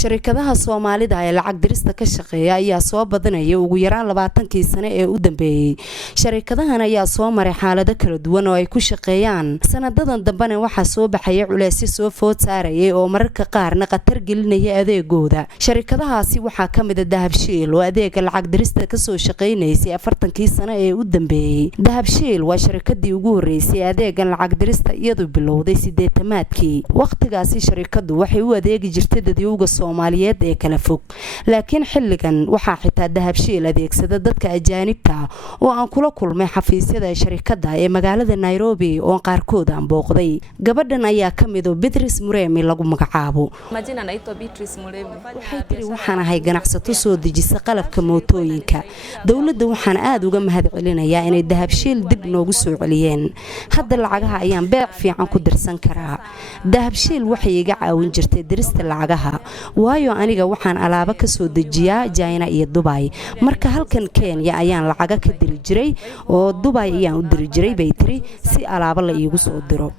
Sharikadaha Soomaalida ee lacag dirista ka shaqeeya ayaa soo badanaya ugu yaraan 20kii sano ee u dambeeyay. Sharikadahan ayaa soo maray xaalado kala duwan oo ay ku shaqeeyaan. Sanadadan dambena waxa soo baxay culeysyo soo food saarayay oo mararka qaarna khatar gelinaya adeegooda. Sharikadahaasi waxa kamid ah Dahabshiil oo adeega lacag dirista ka soo shaqeynaysay 40kii sano ee u dambeeyay. Dahabshiil waa sharikadii ugu horeysay adeegan lacag dirista iyadoo bilowday 80maadkii. Waqtigaasi sharikadu waxay u adeegi jirtay dadweynaha Soomaaliyeed ee kala fog. Laakiin xilligan waxa xitaa Dahabshiil adeegsada dadka ajaanibta oo aan kula kulmay xafiisyada sharikada ee magaalada Nairobi oo qaarkood aan booqday. Gabadhan ayaa kamid ah Beatrice Muremi lagu magacaabo. Majina naitwa Beatrice Muremi. Waxay tiri waxaan ahay ganacsato soo dejisa qalabka mootooyinka. Dawladda waxaan aad uga mahadcelinayaa inay Dahabshiil dib noogu soo celiyeen. Hadda lacagaha ayaan beec fiican ku dirsan karaa. Dahabshiil waxay iga caawin jirtay dirista lacagaha. waayo aniga waxaan alaabo ka soo dejiyaa China iyo Dubai. Marka halkan Kenya ayaan lacaga ka diri jiray oo Dubai ayaan u diri jiray bay tiri si alaabo la iigu soo diro.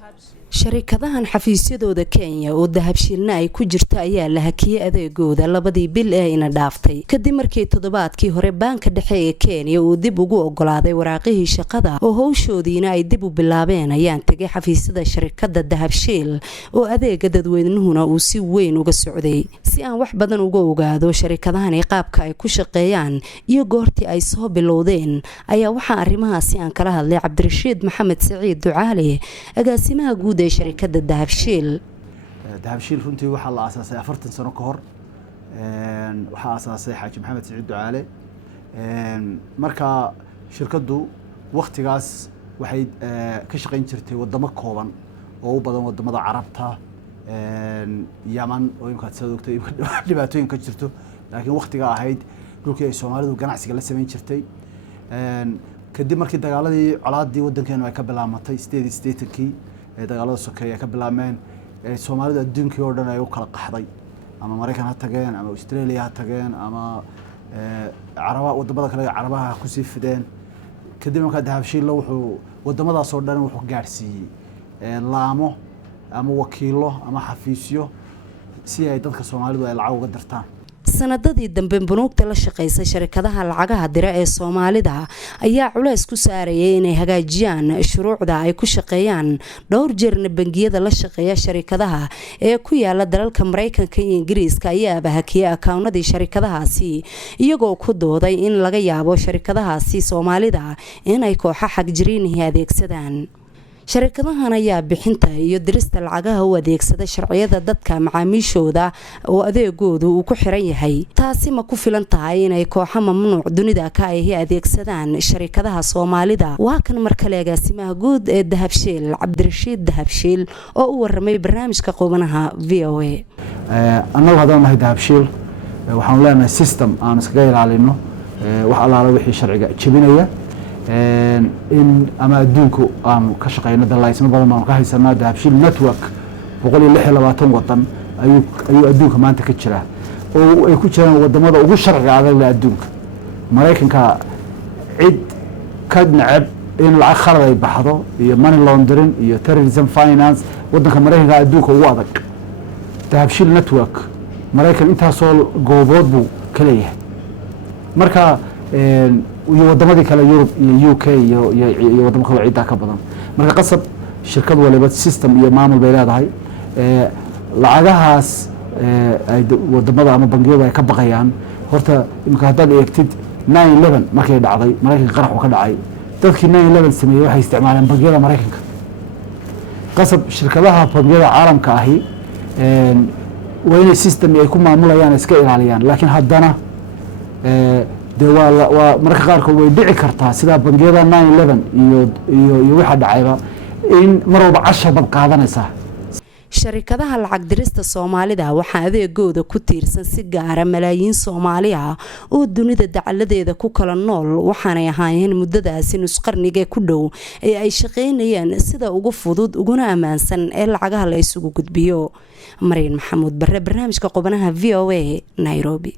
Sharikadahan xafiisyadooda Kenya oo Dahabshiilna ay ku jirto ayaa la hakiyay adeegooda labadii bil ee ina dhaaftay kadib markii toddobaadkii hore banka dhexe ee Kenya uu dib ugu ogolaaday waraaqihii shaqada oo hawshoodiina ay dib u bilaabeen ayaan tagay xafiisyada sharikada Dahabshiil oo adeega dadweynuhuna uu si weyn uga socday si aan wax badan uga ogaado sharikadahan qaabka ay ku shaqeeyaan iyo goortii ay soo bilowdeen ayaa waxa arrimahaasi aan kala hadlay Cabdirashiid Maxamed Saciid Ducaale agaasimaha guud شركة دهبشيل runtii waxaa la aasaasay 40 sano ka hor waxaa aasaasay Xaaji Maxamed Saciid Ducaale marka shirkadu waqtigaas waxay ka shaqeyn jirtay wadamo kooban oo u badan wadamada Carabta Yaman oo imka soo dogtay dhibaatooyin ka jirto laakiin waqtiga ahayd dhulkii ay Soomaalidu ganacsiga la sameyn jirtay kadib markii dagaaladii colaadii wadankeena ay ka bilaamatay 88kii dagaalada sokeeye ka bilaabmeen Soomaalida adduunka oo dhan ay u kala qaxday ama Mareykan ha tageen ama Australia ha tageen ama Caraba wadamada kale Carabaha ku sii fideen kadib markaa Dahabshiil wuxuu wadamadaas oo dhan wuxuu gaarsiiyay laamo ama wakiilo ama xafiisyo si ay dadka Soomaalidu ay lacag uga dirtaan sanadadii dambe bunuugta la shaqeysay sharikadaha lacagaha dira ee Soomaalida ayaa culeys ku saarayay inay hagaajiyaan shuruucda ay ku shaqeeyaan dhowr jeerna bangiyada la shaqeeya sharikadaha ee ku yaala dalalka Mareykanka iyo Ingiriiska ayaa hakiyay akawnadii sharikadahaasi iyagoo ku dooday in laga yaabo sharikadahaasi Soomaalida inay kooxo xaq jiriin adeegsadaan sharikadahan ayaa bixinta iyo dirista lacagaha u adeegsada sharciyada dadka macaamiishooda oo adeegoodu uu ku xiran yahay taasi ma ku filan tahay inay kooxo mamnuuc dunida ka ay adeegsadaan sharikadaha Soomaalida waa kan markale agaasimaha guud ee Dahabshiil Cabdirashiid Dahabshiil oo u warramay barnaamijka qowmanaha VOA annagu hadaan nahay Dahabshiil waxaan leenahay system aan iskaga ilaalino wax alaala wixii sharciga jabinaya in ama adduunku aan ka shaqeyno dalaysmo badan baan ka haysanaa Dahabshiil network 126 wadan ayuu adduunka maanta ka jira oo ay ku jiraan wadamada ugu sharciga adag ee adduunka Mareykanka cid ka nacab in lacag khalad ay baxdo iyo money laundering iyo terrorism finance wadanka Mareykanka adduunka ugu adag Dahabshiil network Mareykan intaasoo goobood buu ka leeyahay marka iyo wadamadii kale Europe iyo UK iyo wadamo kale ciidan ka badan marka qasab shirkad waliba system iyo maamul bay leedahay lacagahaas ay wadamada ama bangiyada ay ka baqayaan horta imka hadda eegtid 9/11 markay dhacday Mareykanka qarax ka dhacay dadkii 9/11 sameeyay waxay isticmaaleen bangiyada Mareykanka qasab shirkadaha bangiyada caalamka ahi waa system ay ku maamulayaan iska ilaaliyaan laakiin haddana waa marka qaarkood way dhici kartaa sida bangiyada 9/11 iyo waxa dhacayba in mar walba cashabad qaadanaysa sharikadaha lacag dirista Soomaalida waxa adeegooda ku tiirsan si gaar ah malaayiin Soomaali ah oo dunida dacaladeeda ku kala nool waxaanay ahaayeen muddadaasi nus qarniga ku dhow ee ay shaqeynayaan sida ugu fudud uguna amaansan ee lacagaha la isugu gudbiyo Mariin Maxamuud Barre barnaamijka qowmanaha VOA Nairobi